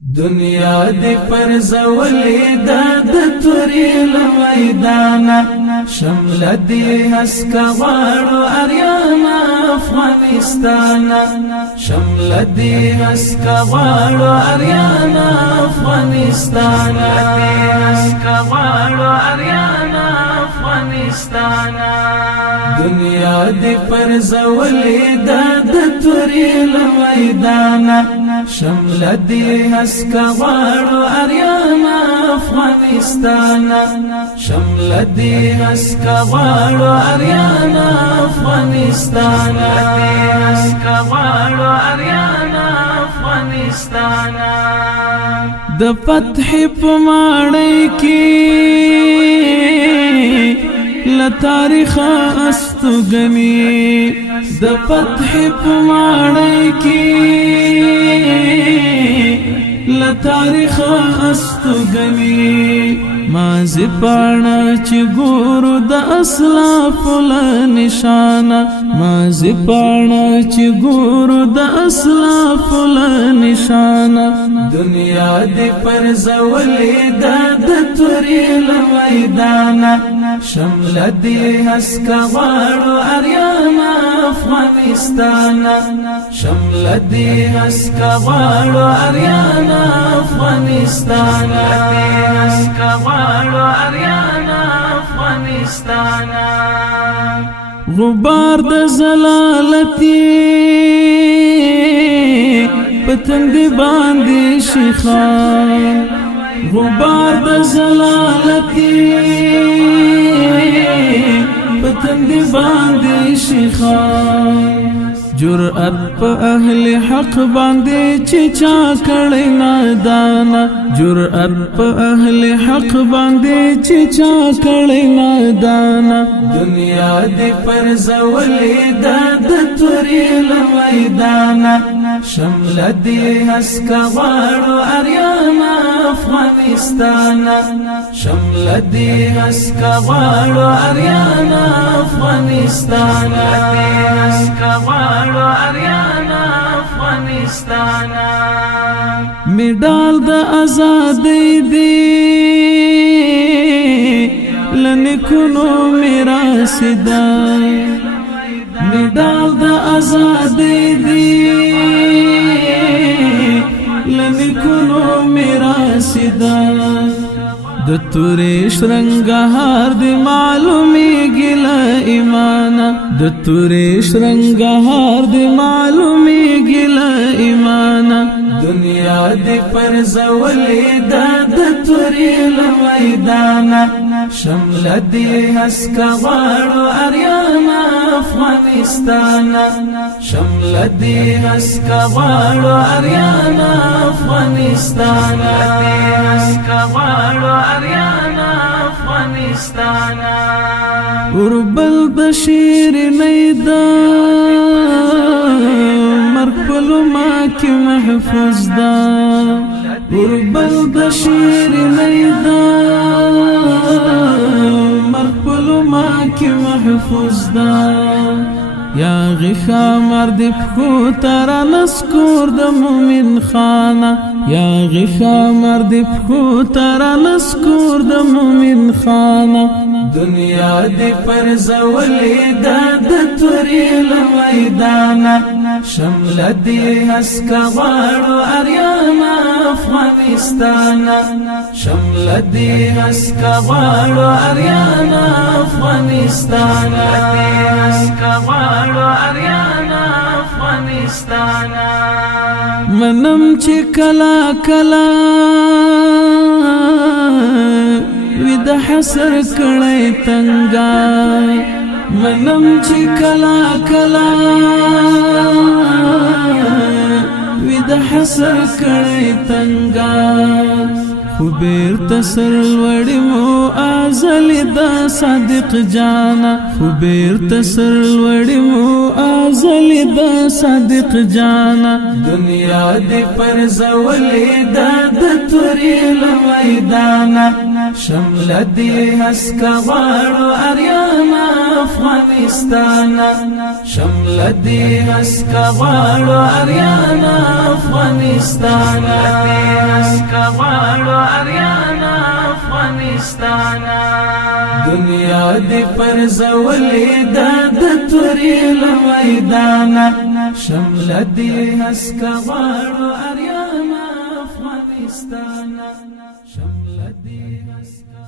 دنیا دی پر زولی داد توری لمیدانا شمل دی هسکا غاڑو اریانا افغانستانا شمل دی هسکا غاڑو اریانا افغانستانا هسکا غاڑو اریانا افغانستانا دنیا دی پر زولی داد توری لمیدانا شمل دی هسکا غاڑو اریانا افغانستانا شمل دی هسکا غاڑو اریانا افغانستانا هسکا غاڑو اریانا افغانستانا د فتح پماڑی کی لتاریخ استغنی د فتح پماڑی کی لتاریخ استغنی مازی پانا چی گورو دا اسلاف لنشانا مازی پانا چی گورو دا اسلاف لنشانا دنیا دی پر زولی داد توری لمیدانا شمل دی هسکا غاڑو اریانا افغانستانا شمل دی هسکا غاڑو اریانا افغانستانا هسکا غاڑو اریانا افغانستانا غبار د زلالتی پتنگ باندې شیخان غبار د زلالتی پتنگ باندې شیخان جرأت پا اہل حق باندے چچا کڑی نادانا جرأت پا اہل حق باندے چچا کڑی نادانا دنیا دی پر زولی داد توری لمیدانا شمل دی ہسکا غاڑو اریانا افغانستانا شمل دی ہسکا غاڑو اریانا افغانستانا ہسکا غاڑو اریانا افغانستانا میڈال دا آزادی دی لنکنو میرا صدا میڈال دا آزادی دی لنکنو میرا صدا د توریش رنگهار دی معلومی گلا ایمانا د توریش رنگهار دی معلومی گلا ایمانا دنیا دی پر زولی داد توری لمیدانا شمل دی هسکا غاڑو اریانا افغانستانا شمل دی هسکا غاڑو اریانا افغانستانا هسکا غاڑو اریانا افغانستانا وربل بشیر نیدا مرکبلو ما کی محفوظ دا وربل بشیر نیدا مرکبلو ما کی محفوظ دا یا غیخا مرد پخو تارا نسکور دا مومن خانا یا غیخا مرد پخو تارا نسکور دا مومن خانا دنیا دی پر زولی داد توری لمیدانا شمل دی هسکا غاڑو اریانا افغانستانا شمل دی هسکا غاڑو اریانا افغانستانا هسکا غاڑو اریانا افغانستانا منم چی کلا کلا وید حسر کڑی تنگا منم چی کلا کلا وید حسر کڑی تنگا خبیر تسر وڑی مو آزلی دا صادق جانا خبیر تسر وڑی مو آزلی دا صادق جانا دنیا دی پر زولی داد توری لمیدانا شمل دی هسکا غاڑو اریانا افغانستانا شمل دی هسکا غاڑو اریانا افغانستانا افغانستانا دنیا دی پر زولی داد توری لمیدانا شمل دی حسکا غاڑو اریانا افغانستانا شمل دی حسکا